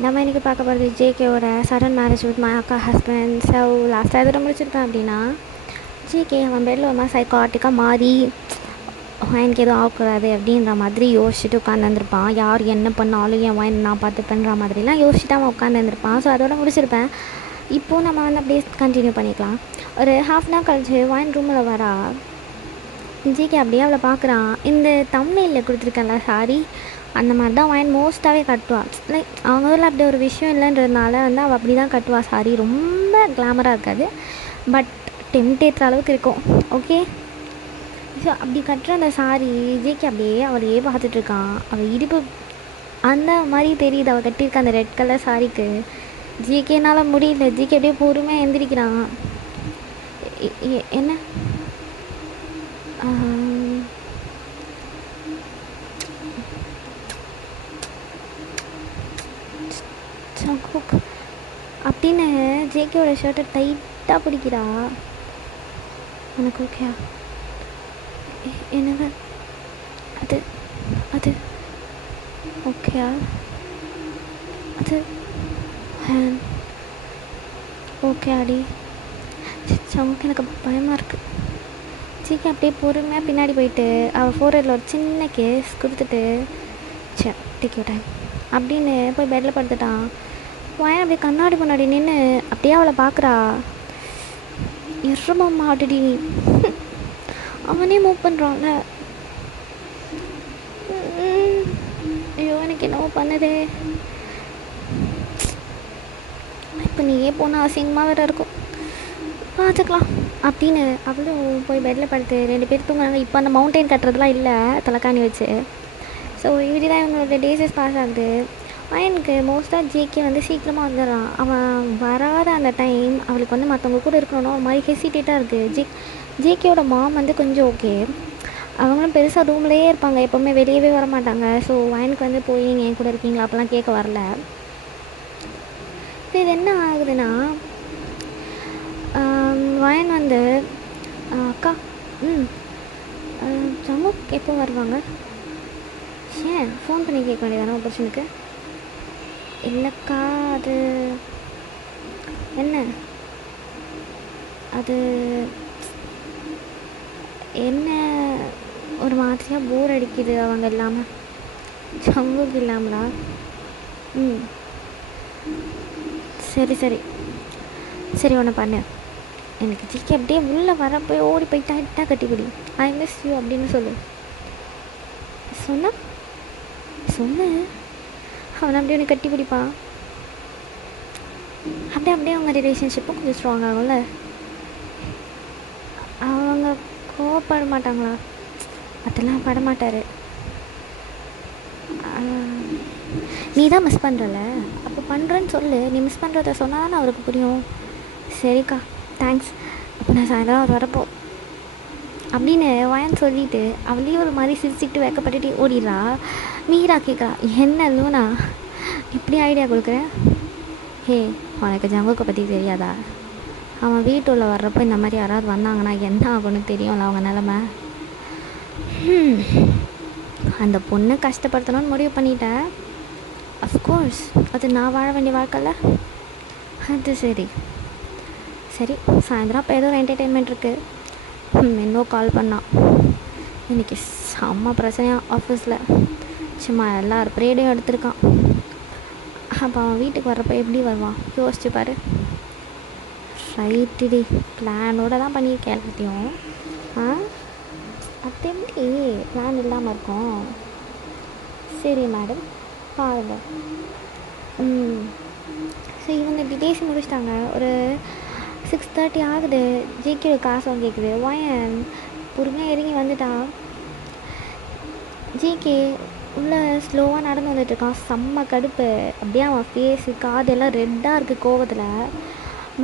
நம்ம இன்றைக்கி பார்க்க போகிறது ஜேகேவோட சடன் மேரேஜ் வித் மை அக்கா ஹஸ்பண்ட். ஸோ லாஸ்ட்டாக எதில் முடிச்சிருப்பேன் அப்படின்னா, ஜேகே அவன் பெட்டில் ஒரு மாதிரி சைக்காட்டிக்காக மாறி எனக்கு எதுவும் ஆகக்கூடாது அப்படின்ற மாதிரி யோசிச்சுட்டு உட்காந்துருப்பான். யார் என்ன பண்ணாலும் என் வாயின் நான் பார்த்துப்பேன்ற மாதிரிலாம் யோசிச்சுட்டு அவன் உட்காந்துருப்பான். ஸோ அதோட முடிச்சிருப்பேன். இப்போது நம்ம வந்து அப்படியே கண்டினியூ பண்ணிக்கலாம். ஒரு ஹாஃப் அன் ஹவர் கழிச்சு வாயின் ரூமில் வரா. ஜேகே அப்படியே அவளை பார்க்குறான். இந்த தம்ப்நெயிலில் கொடுத்துருக்கேன்ல சாரி, அந்த மாதிரி தான் வாயின் மோஸ்ட்டாகவே கட்டுவாள். லைக் அவங்க ஊரில் அப்படி ஒரு விஷயம் இல்லைன்றதுனால வந்து அவள் அப்படி தான் கட்டுவாள். சாரி ரொம்ப கிளாமராக இருக்காது, பட் டெம்டேற்றுற அளவுக்கு இருக்கும். ஓகே, ஸோ அப்படி கட்டுற அந்த சாரி ஜேகே அப்படியே அவளையே பார்த்துட்ருக்கான். அவள் இடுப்பு அந்த மாதிரி தெரியுது அவள் கட்டியிருக்க அந்த ரெட் கலர் சாரிக்கு. ஜேகேனால் முடியல. ஜேகே அப்படியே பொறுமையாக எந்திரிக்கிறான். என்ன சங்குக் அப்படின்னு ஜேகேவோட ஷர்ட்டை டைட்டாக பிடிக்கிறா. எனக்கு ஓகே என்னங்க அது அது ஓகேயா அது ஓகே அடி சங்குக்கு எனக்கு பயமாக இருக்குது. ஜேகே அப்படியே பொறுமையாக பின்னாடி போயிட்டு அவள் ஃபோர்ஹெட்டில் ஒரு சின்ன கேஸ் கொடுத்துட்டு டேக் யூ டைம் அப்படின்னு போய் பெட்டில் படுத்துட்டான். வாயன் அப்படியே கண்ணாடி முன்னாடி நின்று அப்படியே அவளை பார்க்குறா. எர்றமாம்மா அடி நீ அவனே மூவ் பண்ணுறான்ல. ஐயோ எனக்கு என்னவோ பண்ணுதே. இப்போ நீயே போனால் அசிங்கமாக வேறு இருக்கும், பார்த்துக்கலாம் அப்படின்னு அவளும் போய் பெட்டில் படுத்து 2 பேர் தூங்குறாங்க. இப்போ அந்த மவுண்டெயின் கட்டுறதுலாம் இல்லை, தலைக்காணி வச்சு. ஸோ இப்படி தான் இவங்களோட டேஸஸ் பாஸ் ஆகுது. எனக்கு மோஸ்ட்டாக ஜேகே வந்து சீக்கிரமாக வந்துடுறான். அவன் வராத அந்த டைம் அவளுக்கு வந்து மற்றவங்க கூட இருக்கணும்னு ஒரு மாதிரி ஹெசிடேட்டாக இருக்குது. ஜேகேயோட மாம் வந்து கொஞ்சம் ஓகே, அவங்களும் பெருசாக ரூம்லேயே இருப்பாங்க, எப்போவுமே வெளியவே வர மாட்டாங்க. ஸோ வயனுக்கு வந்து போய் நீங்கள் என் கூட இருக்கீங்களா அப்போலாம் கேட்க வரல. இப்போ இது என்ன ஆகுதுன்னா, வயன் வந்து அக்கா ஜம்முக்கு எப்போ வருவாங்க, ஏன் ஃபோன் பண்ணி கேட்க வேண்டியதானே ஒரு பர்சனுக்கு. இல்லைக்கா அது என்ன அது என்ன ஒரு மாதிரியாக போர் அடிக்குது அவங்க இல்லாமல், ஜம்முக்கு இல்லாமலா. சரி சரி சரி ஒன்று பண்ணு, எனக்கு ஜிக்கி அப்படியே உள்ளே வர போய் ஓடி போய் டைட்டாக கட்டிப்பிடி, ஐ மிஸ் யூ அப்படின்னு சொல்லு. சொன்ன அவனை அப்படியே உன்னை கட்டி பிடிப்பான். அப்படியே அவங்க ரிலேஷன்ஷிப்பும் கொஞ்சம் ஸ்ட்ராங் ஆகும்ல. அவங்க கோவப்பட மாட்டாங்களா? அதெல்லாம் படமாட்டார். நீ தான் மிஸ் பண்ணுறல, அப்போ பண்ணுறேன்னு சொல்லு. நீ மிஸ் பண்ணுறத சொன்னால் தானே அவருக்கு புரியும். சரிக்கா தேங்க்ஸ், அப்போ நான் சாயந்தரம் அவர் வரப்போ அப்படின்னு வாயன் சொல்லிவிட்டு அவளையும் ஒரு மாதிரி சிரிச்சுக்கிட்டு வைக்கப்பட்டுட்டு ஓடிடுறா. மீரா கேட்குறா, என்ன லூனா இப்படி ஐடியா கொடுக்குறேன்? ஹே உனக்கு ஜங்குக்கை பற்றி தெரியாதா? அவன் வீட்டுள்ள வர்றப்போ இந்த மாதிரி யாராவது வந்தாங்கன்னா என்ன ஆகும்னு தெரியும்ல அவங்க நிலமை. அந்த பொண்ணை கஷ்டப்படுத்தணும்னு முடிவு பண்ணிட்டேன். அஃப்கோர்ஸ் அது நான் வாழ வேண்டிய வாழ்க்கையில். அது சரி சரி சாயந்தரம் அப்போ ஏதோ ஒரு என்டர்டெயின்மெண்ட் இருக்குது. இன்னும் கால் பண்ணான். இன்றைக்கி செம்ம பிரச்சனையாக ஆஃபீஸில், சும்மா எல்லாரும் பிரேடையும் எடுத்திருக்கான். அப்போ அவன் வீட்டுக்கு வர்றப்போ எப்படி வருவான் யோசிச்சு பாரு. ரைட்டுடி, பிளானோடு தான் பண்ணியிருக்கேன் எல்லாத்தையும். அது எப்படி பிளான் இல்லாமல் இருக்கும்? சரி மேடம் பாருங்கள். சரி இவங்க டீட்டெயில்ஸ் முடிச்சிட்டாங்க. ஒரு 6:30 ஆகுது. ஜேகே காசு வாங்கி கேட்குது. வாயன் பொறுமையாக இறங்கி வந்துட்டான். ஜேகே உள்ளே ஸ்லோவாக நடந்து வந்துட்டுருக்கான். செம்ம கடுப்பு. அப்படியே அவன் ஃபேஸு காதெல்லாம் ரெட்டாக இருக்குது கோவத்தில்.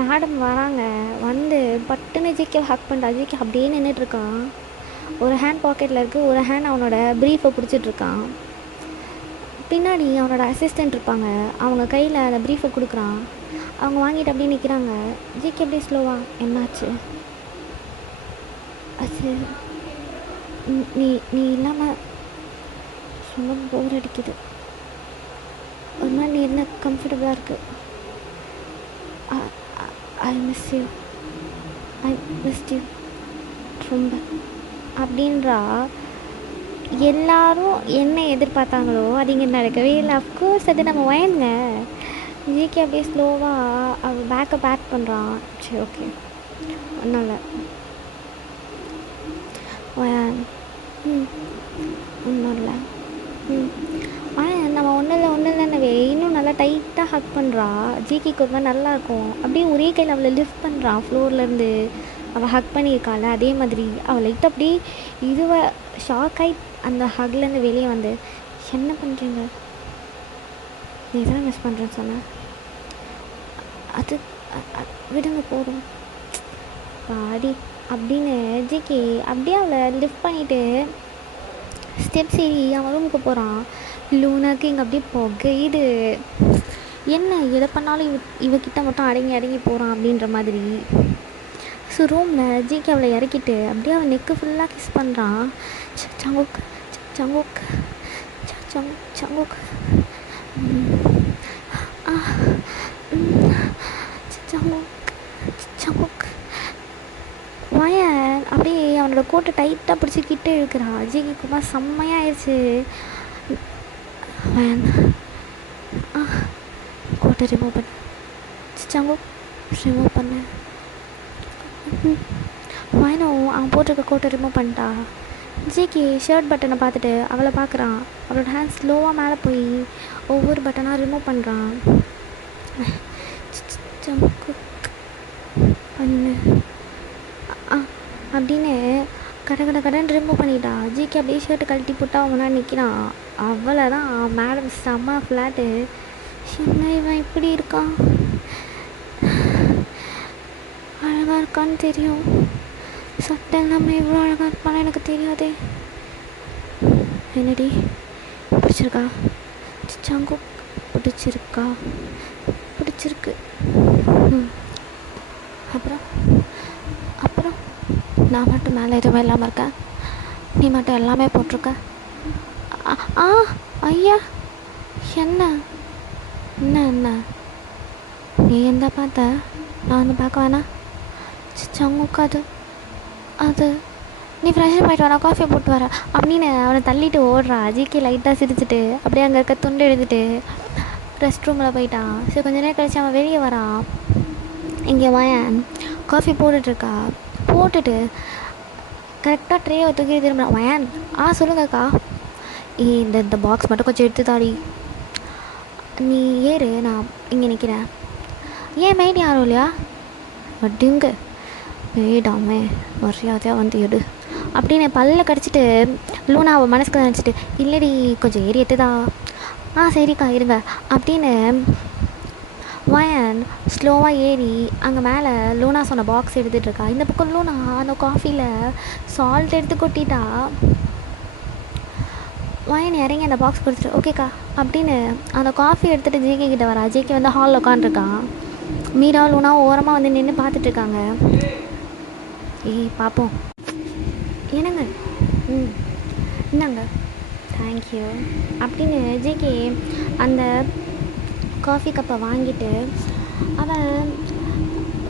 மேடம் வராங்க, வந்து பட்டுன்னு ஜேகே ஹக் பண்ணுறா. ஜேகே அப்படியே நின்றுட்டுருக்கான். ஒரு ஹேண்ட் பாக்கெட்டில் இருக்குது, ஒரு ஹேண்ட் அவனோட ப்ரீஃபை பிடிச்சிட்ருக்கான். பின்னாடி அவனோட அசிஸ்டண்ட் இருப்பாங்க, அவங்க கையில் அந்த ப்ரீஃபை கொடுக்குறான். அவங்க வாங்கிட்டு அப்படியே நிற்கிறாங்க. ஜேகே அப்படியே ஸ்லோவா, என்னாச்சு? அது நீ இல்லாமல் ரொம்ப போர் அடிக்குது. ஒரு மாதிரி நீ என்ன கம்ஃபர்டபுளாக இருக்குது. I miss you, I missed you ரொம்ப அப்படின்றா. எல்லாரும் என்ன எதிர்பார்த்தாங்களோ அது இங்கே நடக்கவே இல்லை. அஃப்கோர்ஸ் அது நம்ம வயனுங்க. ஜிகே அப்படியே ஸ்லோவாக அவள் பேக்கை பேக் பண்ணுறான். சரி ஓகே ஒன்றும் இல்லை வயன். ஒன்றும் இல்லை. நம்ம ஒன்றும் இல்லைன்னவே இன்னும் நல்லா டைட்டாக ஹக் பண்ணுறா. ஜிகேக்கு ஒரு மாதிரி நல்லாயிருக்கும். அப்படியே ஒரே கையில் அவளை லிஃப்ட் பண்ணுறான் ஃப்ளோர்லேருந்து. அவள் ஹக் பண்ணியிருக்காள் அதே மாதிரி அவள் லைட்டாக அப்படியே இதுவை ஷாக் ஆகி அந்த ஹக்லேருந்து வெளியே வந்து, என்ன பண்ணுறீங்க, நீ தான் மிஸ் பண்ணுறேன்னு சொன்னேன், அது விடுங்க போதும் பாடி அப்படின்னு ஜிகே அப்படியே அவளை லிஃப்ட் பண்ணிவிட்டு ஸ்டெப்ஸ் ஏறி அவன் ரூமுக்கு போகிறான். லூனாக்கு இங்கே அப்படியே புகையுது. என்ன எதை பண்ணாலும் இவக்கிட்ட மட்டும் அடங்கி போகிறான் அப்படின்ற மாதிரி. ஸோ ரூமில் ஜிகே அவளை இறக்கிட்டு அப்படியே அவன் நெக்கு ஃபுல்லாக கிஸ் பண்ணுறான். சங்குக் சங்குக் சங்குக் சங்குக் சங்குக் வயன் அப்படியே அவனோட கோட்டை டைட்டாக பிடிச்சி கிட்டே இழுக்கிறான். ஜிகேக்குமா செம்மையாகிடுச்சு. வயன் கோட்டை ரிமூவ் பண்ண சங்குக் ரிமூவ் பண்ண. வயனும் அவன் போட்டிருக்க கோட்டை ரிமூவ் பண்ணிட்டா. ஜிகே ஷர்ட் பட்டனை பார்த்துட்டு அவளை பார்க்குறான். அவளோட ஹேண்ட் ஸ்லோவாக மேலே போய் ஒவ்வொரு பட்டனாக ரிமூவ் பண்ணுறான். பண்ணு அப்படின்னு கடன் ரிமூவ் பண்ணிட்டா. ஜிகே அப்படியே ஷர்ட்டு கழட்டி போட்டு அவன் முன்னாடி நிற்கிறான். அவளை தான் மேடம் செம்ம ஃப்ளாட்டு. என்ன இவன் இப்படி இருக்கான், அழகாக இருக்கான்னு தெரியும், சட்டை இல்லாமல் எவ்வளோ அழகாக இருப்பான்னு எனக்கு தெரியாதே. என்னடி பிடிச்சிருக்கா சங்கு? பிடிச்சிருக்கு. அப்புறம் நான் மட்டும் மேலே எதுவுமே இல்லாமல் இருக்கேன், நீ மட்டும் எல்லாமே போட்டிருக்க. ஐயா என்ன நீ எந்த பார்த்த, நான் வந்து பார்க்க வேணா சங்குக்கு. அது நீ ஃப்ரெஷ்ஷாக போயிட்டு வரா, காஃபி போட்டு வர அப்படின்னு அவனை தள்ளிட்டு ஓடுறா. ஜிகே லைட்டாக சிரிச்சுட்டு அப்படியே அங்கே இருக்க துண்டு எழுதிட்டு ரெஸ்ட் ரூமில் போயிட்டான். சரி கொஞ்ச நேரம் கழிச்சு அவன் வெளியே வரான். இங்கே வயன் காஃபி போட்டுட்ருக்கா. போட்டுட்டு கரெக்டாக ட்ரேவை தூக்கி திரும்புகிறான். வயன் சொல்லுங்கக்கா, இந்த பாக்ஸ் மட்டும் கொஞ்சம் எடுத்து தாடி, நீ ஏறு, நான் இங்கே நிற்கிறேன். ஏன் மெயின் யாரும் இல்லையா? அப்படிங்க மேடாமே மரியாதையாக வந்து எடு அப்படின்னு பல்ல கடிச்சிட்டு லூனா அவள் மனசுக்கு நினச்சிட்டு, இல்லடி கொஞ்சம் ஏறி எத்துதா, சரிக்கா இருங்க அப்படின்னு வயன் ஸ்லோவாக ஏறி அங்கே மேலே லூனா சொன்ன பாக்ஸ் எடுத்துகிட்ருக்கா. இந்த பக்கம் லூனா அந்த காஃபியில் சால்ட் எடுத்து கொட்டிட்டா. வயன் இறங்கி அந்த பாக்ஸ் கொடுத்துட்டு ஓகேக்கா அப்படின்னு அந்த காஃபி எடுத்துகிட்டு ஜேகே கிட்டே வரா. ஜேகே வந்து ஹாலில் உட்காந்துருக்கான். மீரா லூனா ஓரமாக வந்து நின்று பார்த்துட்ருக்காங்க. பார்ப்போம் என்னங்க, என்னங்க தேங்க்யூ அப்படின்னு ஜேகே அந்த காஃபி கப்பை வாங்கிட்டு அவன்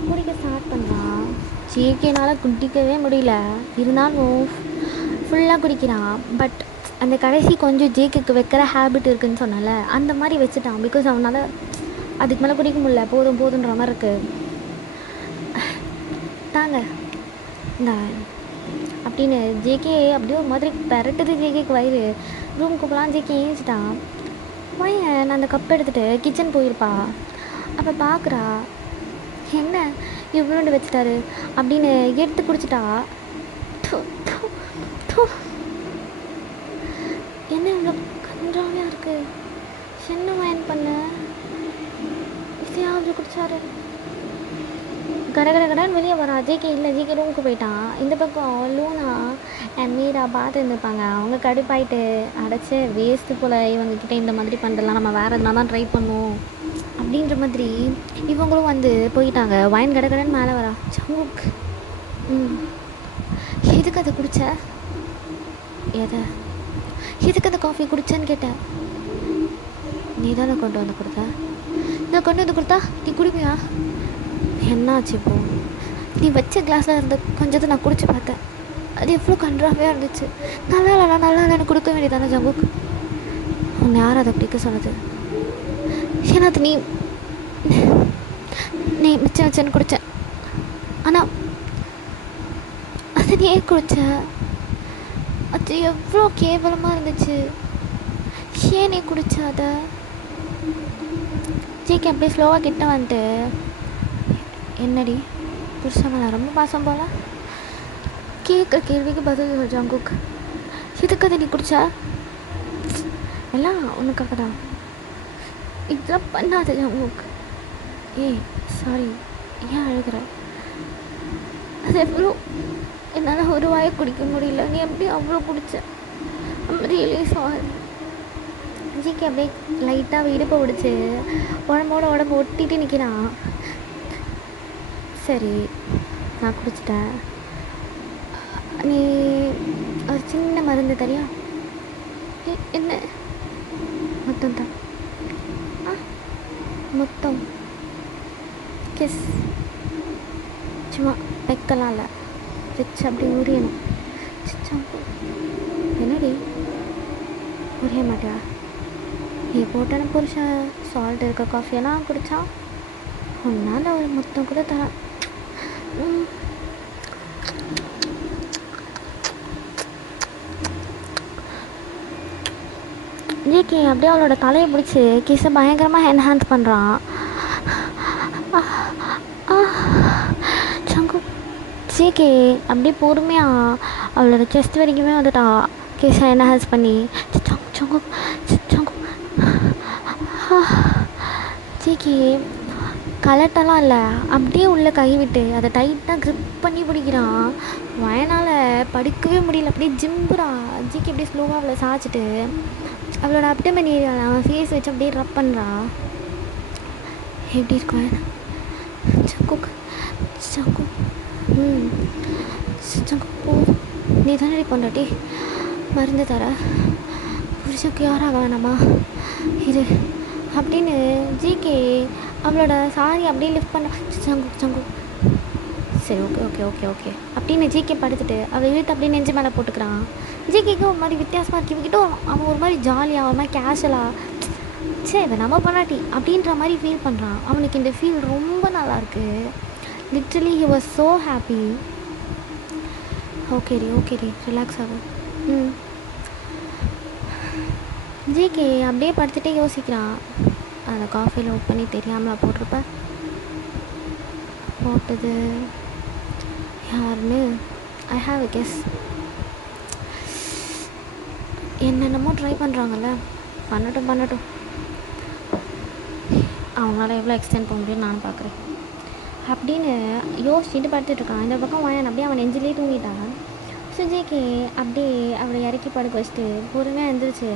குடிக்க ஸ்டார்ட் பண்ணுறான். ஜேகேனால் குடிக்கவே முடியல, இருந்தாலும் ஃபுல்லாக குடிக்கிறான். பட் அந்த கடைசி கொஞ்சம் ஜேகேக்கு வைக்கிற ஹேபிட் இருக்குதுன்னு சொன்னால அந்த மாதிரி வச்சுட்டான். பிகாஸ் அவனால் அதுக்கு மேலே குடிக்க முடியல, போதுன்ற மாதிரி இருக்குது. தாங்க இந்த அப்படின்னு ஜேகே அப்படியே ஒரு மாதிரி பெரட்டுது. ஜேகேக்கு வயிறு. ரூமுக்கு போகலாம். ஜேகே ஏஞ்சிட்டான். பையன் அந்த கப் எடுத்துகிட்டு கிச்சன் போயிருப்பா. அப்போ பார்க்குறா, என்ன இவ்வளோண்டு வச்சுட்டாரு அப்படின்னு எடுத்து குடிச்சிட்டா. என்ன இவ்வளோ கன்றாவியாக இருக்குது, என்ன வயன் பண்ண, இசையாக குடிச்சாரு. கடன் வெளியே வரா. ஜேகே இல்லை, ஜேகே ரூமுக்கு போயிட்டான். இந்த பக்கம் லூனா அண்ட் மீரா பார்த்து இருந்துருப்பாங்க. அவங்க கடுப்பாயிட்டு அடைச்சி வேஸ்ட்டு போல் இவங்கக்கிட்ட இந்த மாதிரி பண்ணுறலாம், நம்ம வேறு எதுனா தான் ட்ரை பண்ணுவோம் அப்படின்ற மாதிரி இவங்களும் வந்து போயிட்டாங்க. வயன் கடன் மேலே வரா. சவுக் எதுக்கு அதை குடித்த, எதுக்கு அந்த காஃபி குடித்தேன்னு கேட்டேன். நீ நீ தானே கொண்டு வந்து கொடுத்த. நான் கொண்டு வந்து கொடுத்தா நீ குடிப்பியா? என்னாச்சு இப்போ? நீ வச்ச கிளாஸில் இருந்த கொஞ்சத்தை நான் குடிச்சு பார்த்தேன். அது எவ்வளோ கன்றாவையாக இருந்துச்சு. நல்லா இல்லைன்னு கொடுக்க வேண்டியதானே ஜங்குக்? உன்னை யார் அதை குடிக்க சொன்னது? ஏன்னா அது நீ மிச்சம் குடித்தேன். ஆனால் அது நீ ஏன் குடித்த? அது எவ்வளோ கேவலமாக இருந்துச்சு. ஏன் நீ குடிச்ச அதை? ஜேகே அப்படியே ஸ்லோவாக கிட்ட வந்துட்டு, என்னடி புருஷன் மேலே ரொம்ப பாசம் போல? கேட்குற கேள்விக்கு பதில் ஜங்குக். இதுக்கு அதை நீ குடிச்சா? எல்லாம் உனக்காக தான். இதெல்லாம் பண்ணாத ஜங்குக். ஏய் சாரி, ஏன் அழுகிற? அது எவ்வளோ என்னால் ஒரு வாயை குடிக்க முடியல. நீ எப்படி அவ்வளோ குடிச்ச? Really sorry. ஜிக்கு அப்படியே லைட்டாக இடுப்பை பிடிச்சி உடம்பு ஒட்டிட்டு நிற்கிறான். சரி நான் குடிச்சிட்டேன். நீ ஒரு சின்ன மருந்து தரியா? என்ன? மொத்தம் தான். மொத்தம் கிஸ். சும்மா வைக்கலாம் இல்லை, வச்சு அப்படி உரியணும். என்னடி உரிய மாட்டியா? நீ போட்டான புருஷன் சால்ட் இருக்க காஃபியெல்லாம் குடித்தா உன்னால் ஒரு மொத்தம் கூட தரேன். ஜேகே அப்படியே அவளோட தலையை பிடிச்சி கிஸை பயங்கரமாக என்ஹான்ஸ் பண்ணுறான். சங்கு ஜேகே அப்படியே பொறுமையாக அவளோட செஸ்ட் வரைக்குமே வந்துட்டா. கிஸை என்ஹான்ஸ் பண்ணி சங்கு ஜேகே கலட்டெல்லாம் இல்லை, அப்படியே உள்ளே கை விட்டு அதை டைட்டாக க்ரிப் பண்ணி பிடிக்கிறான். வயனால் படுக்கவே முடியல, அப்படியே ஜிம்புறா. ஜிக்கு அப்படியே ஸ்லோவாக அவளை சாய்ச்சிட்டு அவளோட அப்டமன் ஏரியாவில் அவன் ஃபேஸ் வச்சு அப்படியே ரப் பண்ணுறா. எப்படி இருக்கும் சங்குக்? சங்குக் சங்குக் போ, நீ தானே கொண்டாட்டி மருந்து தர. புருஷனுக்கு யாராக வேணாமா இது அப்படின்னு ஜிகே அவளோட சாரி அப்படியே லிஃப்ட் பண்ண. சங்குக் சரி ஓகே அப்படின்னு ஜிகே படுத்துட்டு அவளை இழுத்து அப்படியே நெஞ்சு மேலே போட்டுக்கிறான். ஜிகேக்கு ஒரு மாதிரி வித்தியாசமாக இருக்கு. இவங்கிட்ட அவன் ஒரு மாதிரி ஜாலியாக ஒரு மாதிரி கேஷுவலாக சரி இவன் நம்ம பண்ணாட்டி அப்படின்ற மாதிரி ஃபீல் பண்ணுறான். அவனுக்கு இந்த ஃபீல் ரொம்ப நல்லாயிருக்கு. Literally he was so happy. ஓகேடி ரிலாக்ஸ் ஆகும். ஜிகே அப்படியே படுத்துகிட்டே யோசிக்கிறான். அந்த காஃபியில் ஓப் பண்ணி தெரியாமலா போட்டிருப்பேன்? போட்டது யாருன்னு ஐ ஹாவ் எ கெஸ். என்னென்னமோ ட்ரை பண்ணுறாங்கல்ல, பண்ணட்டும். அவங்களால எவ்வளோ எக்ஸ்டெண்ட் போக முடியும்னு நான் பார்க்குறேன் அப்படின்னு யோசிச்சுட்டு படுத்துட்ருக்கான். இந்த பக்கம் வாயன் அப்படியே அவன் நெஞ்சிலே தூங்கிட்டான். ஸோ ஜேகே அப்படியே அவளை இறக்கி படுக்க வச்சுட்டு பொறுமையாக எழுந்திரிச்சு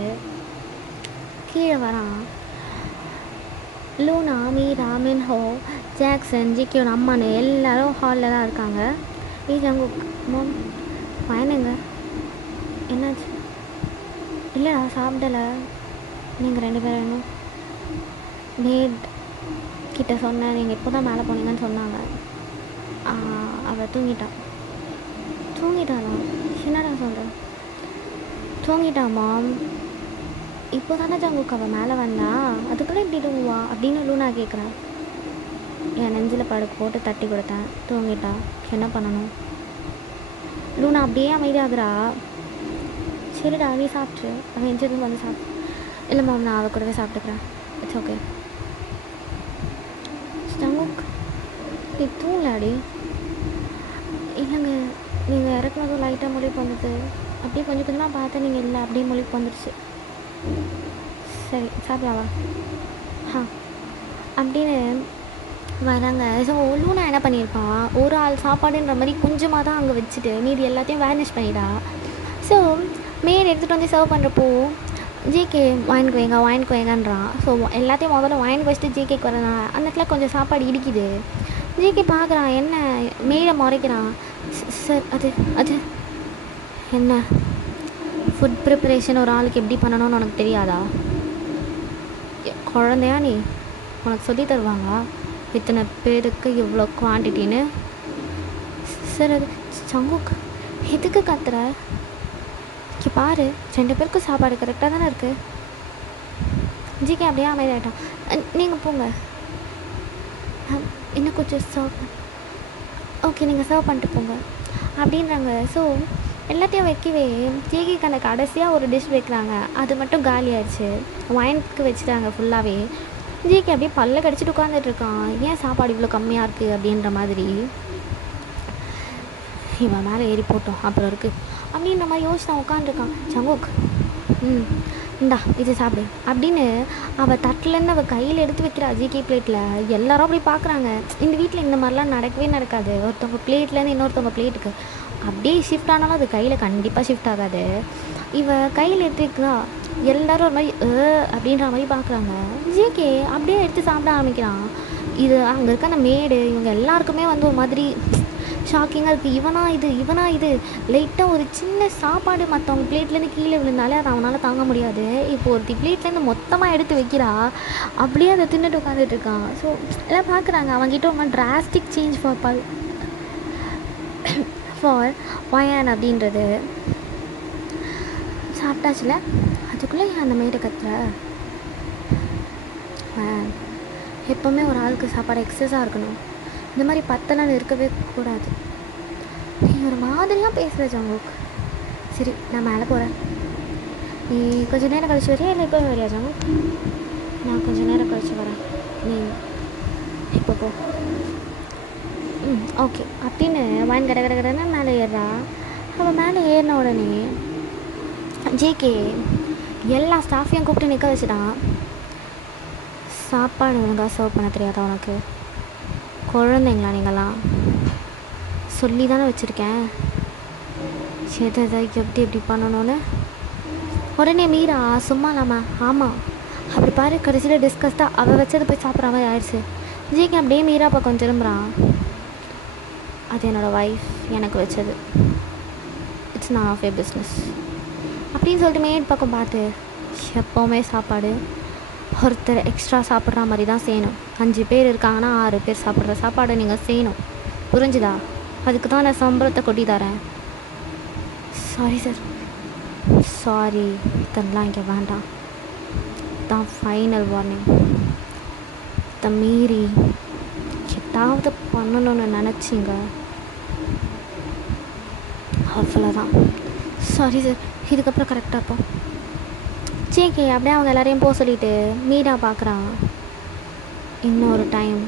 கீழே வரான். லூனா, மீரா, மின்ஹோ, ஜாக்சன், ஜிக்கியோட அம்மானு எல்லோரும் ஹாலில் தான் இருக்காங்க. ஜங்குக் மோம் வாயனுங்க என்னாச்சு? இல்லைடா சாப்பிடலை. நீங்கள் 2 பேரும் வேணும் மேட் கிட்ட சொன்னேன், நீங்கள் இப்போ தான் மேலே போனீங்கன்னு சொன்னாங்க. அவள் தூங்கிட்டாளா? என்னடா சொல்கிறேன்? தூங்கிட்டாமா. இப்போ தானே ஜங்குக் அவள் மேலே வந்தா, அதுக்குள்ளே இப்படி தூங்குவா அப்படின்னு லூனா கேட்குறேன். என் நெஞ்சில் படுக்க போட்டு தட்டி கொடுத்தேன், தூங்கிட்டா. என்ன பண்ணணும்? லூனா அப்படியே அமைதியாகிறா. சரிடா நீ சாப்பிட்ரு, அவன் எஞ்சதும் வந்து சாப்பிட்டு. இல்லை மேம் நான் அவள் கூடவே சாப்பிட்டுக்கிறேன். It's okay. ஜங்குக் நீ தூங்கலாடி? இல்லைங்க, நீங்கள் இறக்குனதும் லைட்டாக மொழிப்பு வந்துது. அப்படியே கொஞ்சம் கொஞ்சமாக பார்த்தா நீங்கள் இல்லை, அப்படியே மொழிப்பு வந்துடுச்சு. சரி சாப்பிடலாவா? அப்படின்னு வராங்க. ஸோ லூனா என்ன பண்ணியிருப்பான், ஒரு ஆள் சாப்பாடுன்ற மாதிரி கொஞ்சமாக தான் அங்கே வச்சுட்டு மீதி எல்லாத்தையும் வேனிஷ் பண்ணிடா. ஸோ மேட் எடுத்துகிட்டு வந்து சர்வ் பண்ணுறப்போ ஜேகே வாங்கிக்கு வைங்கன்றான். ஸோ எல்லாத்தையும் முதல்ல வாங்கிக்கு வச்சுட்டு ஜேகேக்கு வரனா அந்த இடத்துல கொஞ்சம் சாப்பாடு இடிக்குது. ஜேகே பார்க்குறான், என்ன மேடை முறைக்கிறான். சார் அது என்ன ஃபுட் ப்ரிப்பரேஷன் ஒரு ஆளுக்கு எப்படி பண்ணணும்னு உனக்கு தெரியாதா? குழந்தையா நீ? உனக்கு சொல்லி தருவாங்களா இத்தனை பேருக்கு இவ்வளோ குவான்டிட்டின்னு? சார் அது சங்குக் எதுக்கு கத்துற? இங்கே பாரு, 2 பேருக்கு சாப்பாடு கரெக்டாக தானே இருக்குது. ஜிகே அப்படியே அமைதியாகிட்டான். நீங்கள் போங்க, இன்னும் கொஞ்சம் சர்வ் ஓகே நீங்கள் சர்வ் பண்ணிட்டு போங்க அப்படின்றாங்க. ஸோ எல்லாத்தையும் வைக்கவே ஜிகேக்கு அந்த கடைசியாக ஒரு டிஷ் வைக்கிறாங்க, அது மட்டும் காலி ஆயிடுச்சு. ஒயினுக்கு வச்சுட்டாங்க ஃபுல்லாகவே. ஜிகே அப்படியே பல்ல கடிச்சிட்டு உட்காந்துட்ருக்கான். ஏன் சாப்பாடு இவ்வளோ கம்மியாக இருக்குது அப்படின்ற மாதிரி. இவன் மேலே ஏறி போட்டோம் அப்புறம் இருக்குது அப்படின்ற மாதிரி யோசிச்சு உட்காந்துருக்கான். சங்குக் இந்தா இது சாப்பிடு அப்படின்னு அவள் தட்டிலேருந்து அவள் கையில் எடுத்து வைக்கிறா ஜிகே பிளேட்டில். எல்லாரும் அப்படி பார்க்குறாங்க. இந்த வீட்டில் இந்த மாதிரிலாம் நடக்கவே நடக்காது. ஒருத்தவங்க பிளேட்லேருந்து இன்னொருத்தவங்க பிளேட்டுக்கு அப்படியே ஷிஃப்ட் ஆனாலும் அது கையில் கண்டிப்பாக ஷிஃப்ட் ஆகாது. இவள் கையில் எடுத்து வைக்கிறா. எல்லோரும் ஒரு மாதிரி அப்படின்ற மாதிரி பார்க்குறாங்க. ஜிகே அப்படியே எடுத்து சாப்பிட ஆரம்பிக்கிறான். இது அங்கே இருக்க அந்த மேடு இவங்க எல்லாருக்குமே வந்து ஒரு மாதிரி ஷாக்கிங்காக இருக்குது. இவனா இது லைட்டாக ஒரு சின்ன சாப்பாடு மற்றவங்க பிளேட்லேருந்து கீழே விழுந்தாலே அதை அவனால் தாங்க முடியாது. இப்போ ஒருத்தி பிளேட்லேருந்து மொத்தமாக எடுத்து வைக்கிறா. அப்படியே அதை தின்னுட்டு உட்காந்துட்டு இருக்கான். ஸோ எல்லாம் பார்க்குறாங்க. அவங்ககிட்ட ஒரு மாதிரி டிராஸ்டிக் சேஞ்ச் ஃபார் வயான் அப்படின்றது. சாப்பிட்டாச்சுல, அதுக்குள்ளே அந்த மேடை கத்துற. எப்போவுமே ஒரு ஆளுக்கு சாப்பாடு எக்ஸஸாக இருக்கணும். இந்த மாதிரி 10 நாள் இருக்கவே கூடாது. நீ ஒரு மாதிரியாக பேசுகிற ஜங்குக். சரி நான் மேலே போகிறேன். நீ கொஞ்சம் நேரம் கழிச்சு வரியா இல்லை இப்போ வரியா ஜங்குக்? நான் கொஞ்சம் நேரம் கழிச்சு வரேன், நீ இப்போ போ. ஓகே அப்படின்னு வாயின் கடன்னு மேலே ஏறுறா. அவள் மேலே ஏறின உடனே ஜேகே எல்லா ஸ்டாஃபையும் கூப்பிட்டு நிற்க வச்சுட்டான். சாப்பாடு ஒழுங்காக சர்வ் பண்ண தெரியாதா உனக்கு? குழந்தைங்களா நீங்களாம்? சொல்லி தானே வச்சுருக்கேன் எதை எப்படி பண்ணணும்னு. உடனே மீரா சும்மா இல்லாமல் ஆமாம் அப்படி பாரு, கடைசியில் டிஸ்கஸ்டாக அவள் வச்சதை போய் சாப்பிட்ற மாதிரி ஆயிடுச்சு. ஜிகே அப்படியே மீரா பக்கம் திரும்புகிறான். அது என்னோடய ஒய்ஃப் எனக்கு வச்சது, இட்ஸ் நான் ஆஃப் ஏ பிஸ்னஸ் அப்படின்னு சொல்லிட்டு மேட் பக்கம் பார்த்து, எப்போவுமே சாப்பாடு ஒருத்தர் எக்ஸ்ட்ரா சாப்பிட்ற மாதிரி தான் செய்யணும். 5 பேர் இருக்காங்கன்னா 6 பேர் சாப்பிட்ற சாப்பாடை நீங்கள் செய்யணும், புரிஞ்சுதா? அதுக்கு தான் நான் சம்பளத்தை கொட்டி தரேன். சாரி சார், சாரி இதெல்லாம் இங்கே வேண்டாம். தான் ஃபைனல் வார்னிங். இதை மீறி ஏதாவது பண்ணணும்னு நினச்சிங்க அவ்வளோதான். சாரி சார், இதுக்கப்புறம் கரெக்டாக இருக்கும். ஜேகே அப்படியே அவங்க எல்லாரையும் போக சொல்லிவிட்டு மீரா பார்க்குறான். இன்னொரு டைம்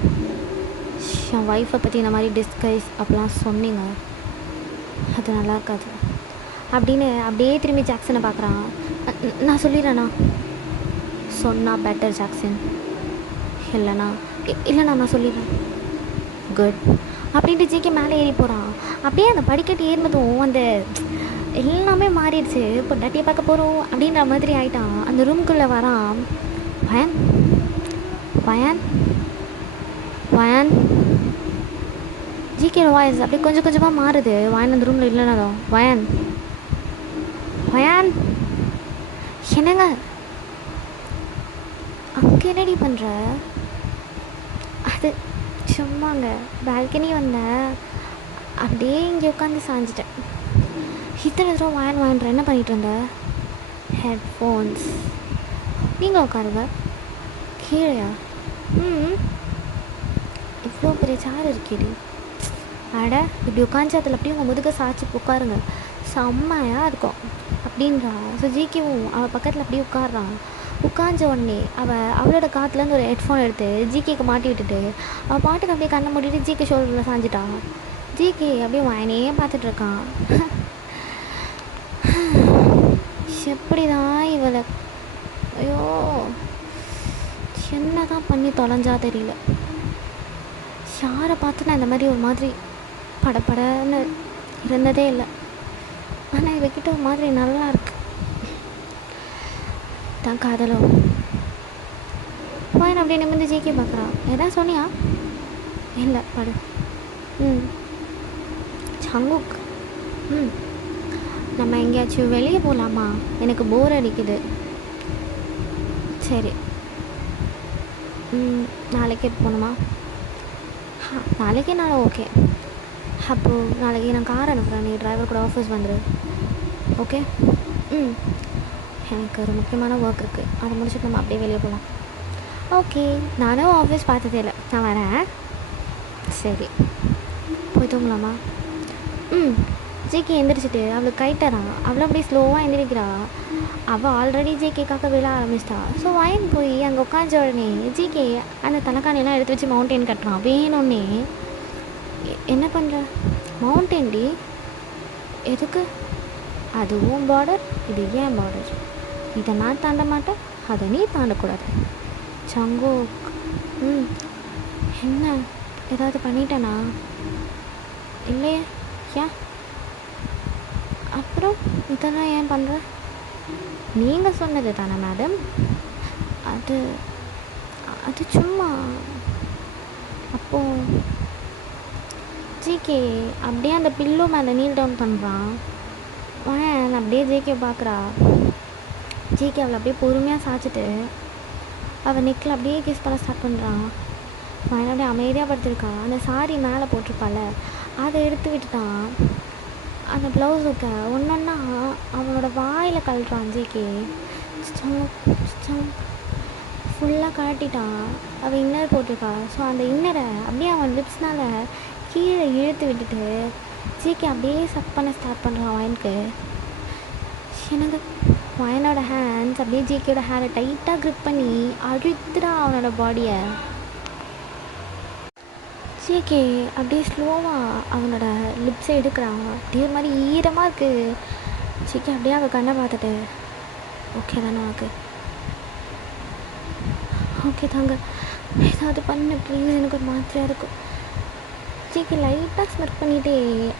என் ஒய்ஃபை பற்றி இந்த மாதிரி டிஸ்கஸ் அப்படிலாம் சொன்னீங்க, அது நல்லா இருக்காது அப்படின்னு அப்படியே திரும்பி ஜாக்சனை பார்க்குறான். நான் சொல்லிடுறேண்ணா. சொன்னால் பெட்டர் ஜாக்சன், இல்லைண்ணா நான் சொல்லிடுறேன். குட் அப்படின்ட்டு ஜிகே மேலே ஏறி போகிறான். அப்படியே அந்த படிக்கட்டு ஏறினதும் அந்த எல்லாமே மாறிடுச்சு. இப்போ டட்டியை பார்க்க போகிறோம் அப்படின்ற மாதிரி ஆகிட்டான். அந்த ரூம்குள்ளே வரான். Wayan Wayan Wayan GK voice அப்படியே கொஞ்சம் கொஞ்சமாக மாறுது. வயான் அந்த ரூமில் இல்லைனாலும் வயான் வயான் என்னங்க அங்கே என்னடி பண்ணுற? அது சும்மாங்க பால்கனி வந்தேன், அப்படியே இங்கே உட்காந்து சாஞ்சிட்டேன். இத்தனை தடவை வாங்கிட்டு என்ன பண்ணிகிட்டு இருந்த? ஹெட்ஃபோன்ஸ். நீங்கள் உட்காருங்க. கீழேயா? இவ்வளோ பெரிய சேர் இருக்கேடி. அட இப்படி உட்காந்துச்சு அதில் அப்படியே உங்கள் முதுக சாய்ச்சி உட்காருங்க, செம்மையாக இருக்கும் அப்படின்றா. ஸோ ஜிகேவும் அவள் பக்கத்தில் அப்படியே உட்காடுறான். உட்காஞ்ச உடனே அவளோட காற்றுலேருந்து ஒரு ஹெட்ஃபோன் எடுத்து ஜிகேக்கு மாட்டி விட்டுட்டு அவள் பாட்டுக்கு அப்படியே கண்ணை மூடிட்டு ஜிகே ஷோல்டரில் சாஞ்சிட்டான். ஜிகே அப்படியே வாயனையே பார்த்துட்ருக்கான். எப்படி தான் இவளை, ஐயோ என்ன தான் பண்ணி தொலைஞ்சா தெரியல. யாரை பார்த்து நான் இந்த மாதிரி ஒரு மாதிரி படப்படன்னு இருந்ததே இல்லை. ஆனால் இவகிட்ட ஒரு மாதிரி நல்லா இருக்கு தான் காதலோ. பையன் அப்படியே நிமிர்ந்து ஜிகே பார்க்குறான். எதாவது சொன்னியா? இல்லை படு. சங்குக் நம்ம எங்கேயாச்சும் வெளியே போகலாமா? எனக்கு போர் அடிக்குது. சரி நாளைக்கே போகணுமா? நாளைக்கே நாளை ஓகே. அப்போது நாளைக்கு நான் கார் அனுப்புகிறேன், நீ டிரைவர் கூட ஆஃபீஸ் வந்துடு. ஓகே. எனக்கு ஒரு முக்கியமான ஒர்க் இருக்குது, அதை முடிச்சுட்டு நம்ம அப்படியே வெளியே போகலாம். ஓகே. நானும் ஆஃபீஸ் பார்த்ததே இல்லை, நான் வரேன். சரி, போய் தூங்கலாமா? ஜேகே எந்திரிச்சிட்டு அவளுக்கு கைட்டறான். அவளை அப்படியே ஸ்லோவாக எந்திரிக்கிறா. அவள் ஆல்ரெடி ஜேகேக்காக விழ ஆரம்பிச்சிட்டா. ஸோ வயன் போய் அங்கே உட்காந்த உடனே ஜேகே அந்த தலைக்காணியெல்லாம் எடுத்து வச்சு மவுண்டெயின் கட்டுறான் வேணும்னே. என்ன பண்ணுற? மவுண்டெயின் டி, எதுக்கு? அதுவும் பார்டர், இது ஏன் பார்டர்? இதை நான் தாண்ட மாட்டேன், அதை நீ தாண்டக்கூடாது. சங்கோக். என்ன ஏதாவது பண்ணிட்டேனா? இல்லையே. ஏன்? அப்புறம் இதெல்லாம் ஏன் பண்ணுற? நீங்கள் சொன்னது தானே மேடம். அது அது சும்மா. அப்போது ஜேகே அப்படியே அந்த பில்லோ மேலே நீல் டவுன் பண்ணுறான். நான் அப்படியே ஜேகே பார்க்குறா. ஜேகே அவளை அப்படியே பொறுமையாக சாய்ச்சிட்டு அவள் நெக்கில் அப்படியே கிஸ் பண்ண ஸ்டார்ட் பண்ணுறான். அவன் அப்படியே அமைதியாக படுத்திருக்கா. அந்த சாரி மேலே போட்டிருப்பாள், அதை எடுத்து விட்டுட்டான். அந்த ப்ளவுஸுக்கு ஒன்றொன்னா அவனோட வாயில் கழட்டுறான் ஜேகே. ஃபுல்லாக கழட்டிட்டான். அவள் இன்னர் போட்டிருக்கா. ஸோ அந்த இன்னரை அப்படியே அவன் லிப்ஸ்னால் கீழே இழுத்து விட்டுட்டு ஜேகே அப்படியே சக் பண்ண ஸ்டார்ட் பண்ணுறான் வயனுக்கு. எனக்கு வயனோட ஹேண்ட்ஸ் அப்படியே ஜேகேயோட ஹேரை டைட்டாக க்ரிப் பண்ணி அழுத்துறான் அவனோட பாடியை. ஜேகே அப்படியே ஸ்லோவாக அவனோட லிப்ஸை எடுக்கிறான். அப்படியே மாதிரி ஈரமாக இருக்குது. ஜேகே அப்படியே அவள் கண்ணை பார்த்துட்டு, ஓகே தானே உனக்கு? ஓகே தாங்க, ஏதாவது பண்ணு ப்ளீஸ், எனக்கு ஒரு மாதிரியாக இருக்கும். ஜேகே லைட்டாக ஸ்மெர்க் பண்ணிகிட்டே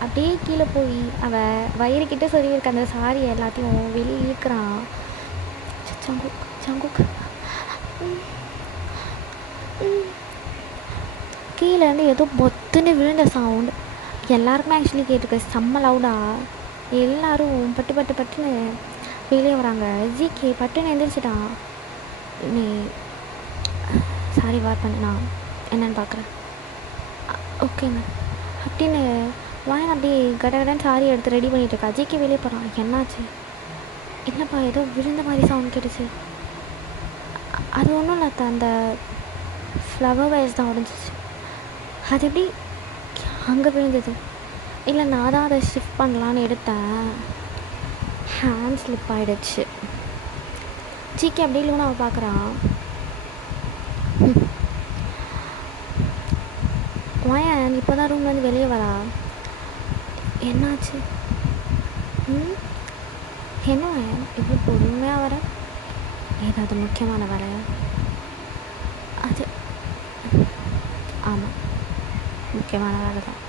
அப்படியே கீழே போய் அவள் வயிறுக்கிட்ட சொல்லியிருக்க அந்த சாரி எல்லாத்தையும் வெளியே இழுக்கிறான். சங்குக் சங்குக். கீழேருந்து ஏதோ பொத்துன்னு விழுந்த சவுண்டு எல்லாருக்குமே ஆக்சுவலி கேட்டுருக்கு, செம்ம லவுடாக. எல்லோரும் பட்டு பட்டு பட்டுன்னு வெளியே வராங்க. ஜேகே பட்டுன்னு எழுந்திரிச்சிட்டான். நீ சாரி வார் பண்ணா என்னன்னு பார்க்குறேன். ஓகேங்க அப்படின்னு வாயன் அப்படியே கடகடன்னு சாரி எடுத்து ரெடி பண்ணிகிட்டு இருக்கா. ஜேகே வெளியே போகிறான். என்னாச்சு? இல்லைப்பா, ஏதோ விழுந்த மாதிரி சவுண்ட் கேட்டுச்சு. அது ஒன்றும் இல்லை, அந்த ஃப்ளவர் வைஸ் தான் உடஞ்சிச்சு. அது எப்படி அங்கே விழுந்தது? இல்லை, நான் தான் அதை ஷிஃப்ட் பண்ணலான்னு எடுத்தேன், ஹேண்ட் ஸ்லிப் ஆகிடுச்சு. ஜேகே அப்படி இல்லைன்னு அவள் பார்க்குறான். வாயன் இப்போ தான் ரூம்லேருந்து வெளியே வரா. என்னாச்சு? என்ன வாயன் இப்படி பொறுமையாக வர? ஏதாவது முக்கியமான வேலையா? அது ஆமாம், முக்கியமான வேலை தான்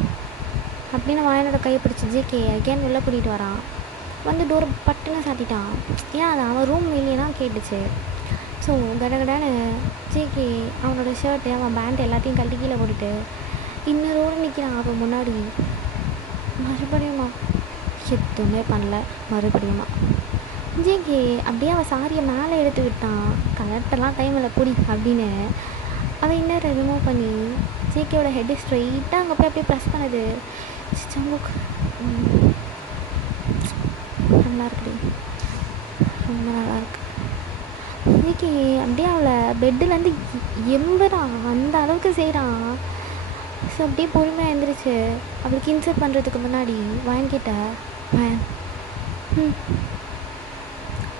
அப்படின்னு வாயனோட கையை பிடிச்சி ஜேகே அகேன் உள்ளே கூட்டிகிட்டு வரான். வந்து டோரை பட்டுன்னு சாத்திட்டான். ஏன்னா அது அவன் ரூம் வெளியே தான் கேட்டுச்சு. ஸோ கடகடான்னு ஜேகே அவனோட ஷர்ட்டு அவன் பேண்ட் எல்லாத்தையும் கழட்டி கீழே போட்டுட்டு இன்னரோடு நிற்கிறான். அப்போ முன்னாடி மறுபடியுமா எதுவுமே பண்ணல. மறுபடியுமா ஜேகே அப்படியே அவன் சாரியை மேலே எடுத்து விட்டான். கரெக்டெல்லாம் டைமில் பிடி அப்படின்னு அவன் இன்னரை ரிமூவ் பண்ணி ஜேகேயோட ஹெட்டு ஸ்ட்ரெயிட்டாக அங்கே போய் அப்படியே ப்ரெஸ் பண்ணுது. நல்லா இருக்குடி, ரொம்ப நல்லாயிருக்கு. ஜேகே அப்படியே அவளை பெட்டுலேருந்து எம்புறான், அந்த அளவுக்கு செய்கிறான். ஸோ அப்படியே பொறுமையாக எழுந்திரிச்சு அவளுக்கு இன்சர்ட் பண்ணுறதுக்கு முன்னாடி வாங்கிட்ட வயன்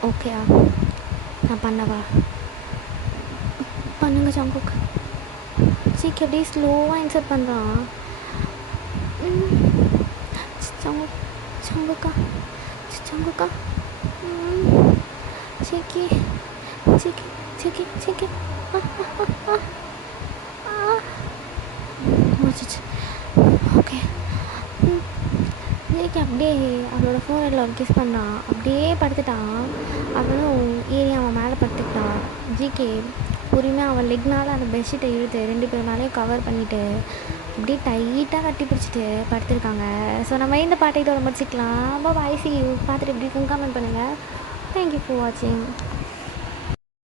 ஓகேயா நான் பண்ணவா? பண்ணுங்க சங்குக். ஜேகே அப்படியே ஸ்லோவாக இன்சர்ட் பண்ணுறான். சங்குக் சங்குக்கா சங்குக்கா. ஜேகே ஜேகே ஜேகே ஜேகே முடிச்சிச்சு. ஓகே. ஜேகே அப்படியே அவளோட ஃபோனில் ஒரு கிஸ் பண்ணான். அப்படியே படுத்துட்டான். அவளும் ஏறி அவன் மேலே படுத்துக்கிட்டான். ஜேகே பொறுமையாக அவன் லெக்னால் அந்த பெட்ஷீட்டை இழுத்து 2 பேர் மேலேயும் கவர் பண்ணிவிட்டு அப்படியே டைட்டாக கட்டி பிடிச்சிட்டு படுத்துருக்காங்க. ஸோ நம்ம இந்த பாட்டை இதோட முடிச்சிக்கலாம். பாய், see you. பார்த்துட்டு எப்படி இருக்கும் கமெண்ட் பண்ணுங்கள். தேங்க்யூ ஃபார் வாட்சிங்.